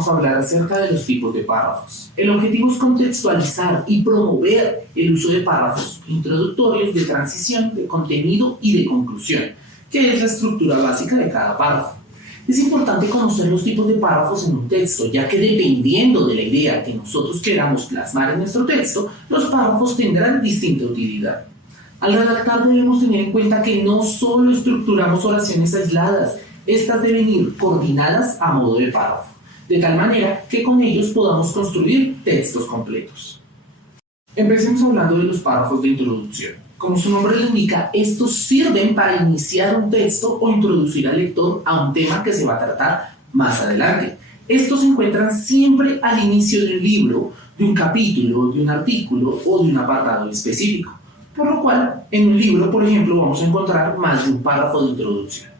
vamos a hablar acerca de los tipos de párrafos. El objetivo es contextualizar y promover el uso de párrafos introductorios, de transición, de contenido y de conclusión, que es la estructura básica de cada párrafo. Es importante conocer los tipos de párrafos en un texto, ya que dependiendo de la idea que nosotros queramos plasmar en nuestro texto, los párrafos tendrán distinta utilidad. Al redactar debemos tener en cuenta que no solo estructuramos oraciones aisladas, estas deben ir coordinadas a modo de párrafo, de tal manera que con ellos podamos construir textos completos. Empecemos hablando de los párrafos de introducción. Como su nombre lo indica, estos sirven para iniciar un texto o introducir al lector a un tema que se va a tratar más adelante. Estos se encuentran siempre al inicio del libro, de un capítulo, de un artículo o de un apartado específico. Por lo cual, en un libro, por ejemplo, vamos a encontrar más de un párrafo de introducción.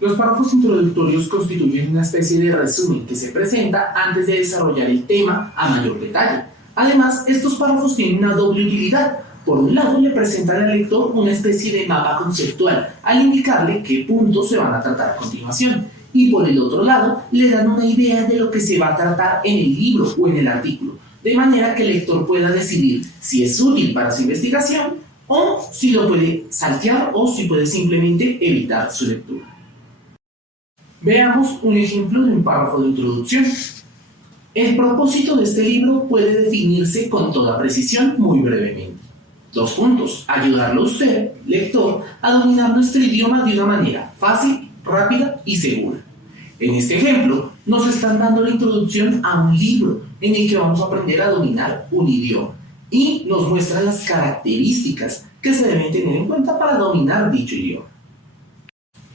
Los párrafos introductorios constituyen una especie de resumen que se presenta antes de desarrollar el tema a mayor detalle. Además, estos párrafos tienen una doble utilidad. Por un lado, le presentan al lector una especie de mapa conceptual al indicarle qué puntos se van a tratar a continuación. Y por el otro lado, le dan una idea de lo que se va a tratar en el libro o en el artículo, de manera que el lector pueda decidir si es útil para su investigación o si lo puede saltear o si puede simplemente evitar su lectura. Veamos un ejemplo de un párrafo de introducción. El propósito de este libro puede definirse con toda precisión muy brevemente. 2 puntos. Ayudarlo a usted, lector, a dominar nuestro idioma de una manera fácil, rápida y segura. En este ejemplo, nos están dando la introducción a un libro en el que vamos a aprender a dominar un idioma y nos muestran las características que se deben tener en cuenta para dominar dicho idioma.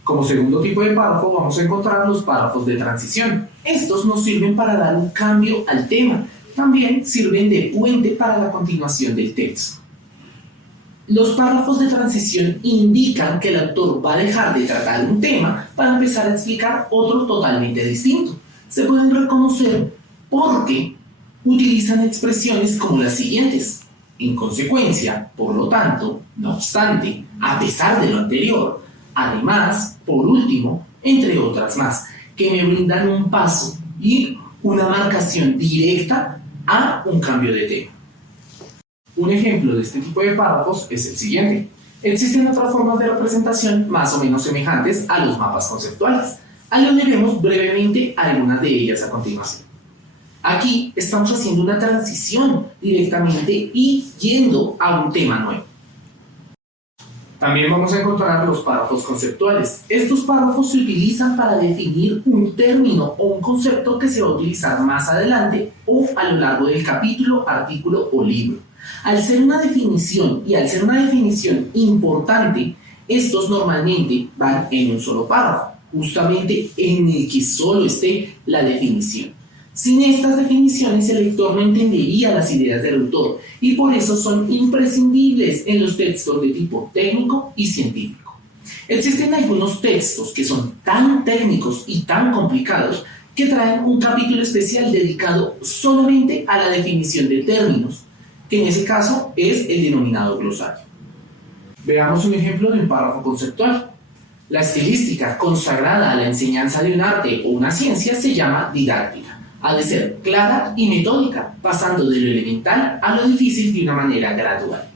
Como segundo tipo de párrafo vamos a encontrar los párrafos de transición. Estos nos sirven para dar un cambio al tema. También sirven de puente para la continuación del texto. Los párrafos de transición indican que el autor va a dejar de tratar un tema para empezar a explicar otro totalmente distinto. Se pueden reconocer porque utilizan expresiones como las siguientes: en consecuencia, por lo tanto, no obstante, a pesar de lo anterior, además, por último, entre otras más, que me brindan un paso y una marcación directa a un cambio de tema. Un ejemplo de este tipo de párrafos es el siguiente. Existen otras formas de representación más o menos semejantes a los mapas conceptuales. Aludiremos brevemente a algunas de ellas a continuación. Aquí estamos haciendo una transición directamente y yendo a un tema nuevo. También vamos a encontrar los párrafos conceptuales. Estos párrafos se utilizan para definir un término o un concepto que se va a utilizar más adelante o a lo largo del capítulo, artículo o libro. Al ser una definición y al ser una definición importante, estos normalmente van en un solo párrafo, justamente en el que solo esté la definición. Sin estas definiciones, el lector no entendería las ideas del autor y por eso son imprescindibles en los textos de tipo técnico y científico. Existen algunos textos que son tan técnicos y tan complicados que traen un capítulo especial dedicado solamente a la definición de términos, que en ese caso es el denominado glosario. Veamos un ejemplo de un párrafo conceptual. La estilística consagrada a la enseñanza de un arte o una ciencia se llama didáctica. Ha de ser clara y metódica, pasando de lo elemental a lo difícil de una manera gradual.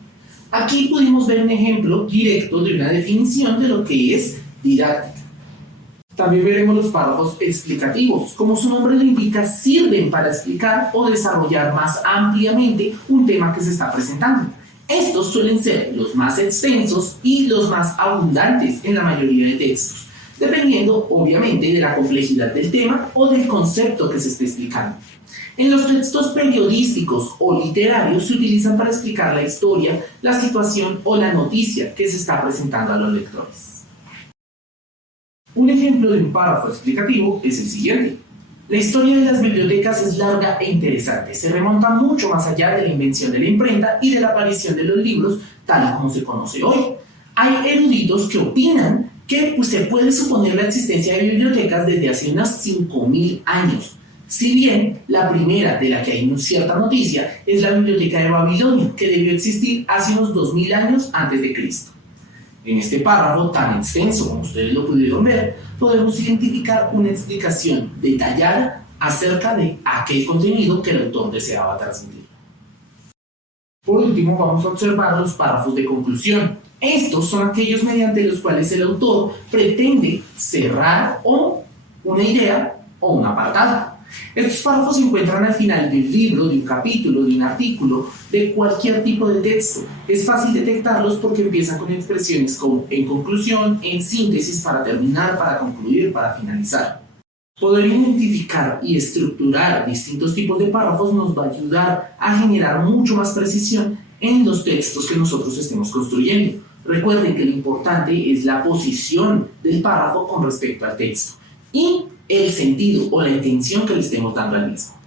Aquí pudimos ver un ejemplo directo de una definición de lo que es didáctica. También veremos los párrafos explicativos. Como su nombre lo indica, sirven para explicar o desarrollar más ampliamente un tema que se está presentando. Estos suelen ser los más extensos y los más abundantes en la mayoría de textos, dependiendo obviamente de la complejidad del tema o del concepto que se esté explicando. En los textos periodísticos o literarios se utilizan para explicar la historia, la situación o la noticia que se está presentando a los lectores. Un ejemplo de un párrafo explicativo es el siguiente. La historia de las bibliotecas es larga e interesante. Se remonta mucho más allá de la invención de la imprenta y de la aparición de los libros tal como se conoce hoy. Hay eruditos que opinan que se puede suponer la existencia de bibliotecas desde hace unos 5.000 años. Si bien la primera de la que hay cierta noticia es la Biblioteca de Babilonia, que debió existir hace unos 2.000 años antes de Cristo. En este párrafo tan extenso como ustedes lo pudieron ver, podemos identificar una explicación detallada acerca de aquel contenido que el autor deseaba transmitir. Por último, vamos a observar los párrafos de conclusión. Estos son aquellos mediante los cuales el autor pretende cerrar una idea o un apartado. Estos párrafos se encuentran al final del libro, de un capítulo, de un artículo, de cualquier tipo de texto. Es fácil detectarlos porque empiezan con expresiones como en conclusión, en síntesis, para terminar, para concluir, para finalizar. Poder identificar y estructurar distintos tipos de párrafos nos va a ayudar a generar mucho más precisión en los textos que nosotros estemos construyendo. Recuerden que lo importante es la posición del párrafo con respecto al texto y el sentido o la intención que le estemos dando al mismo.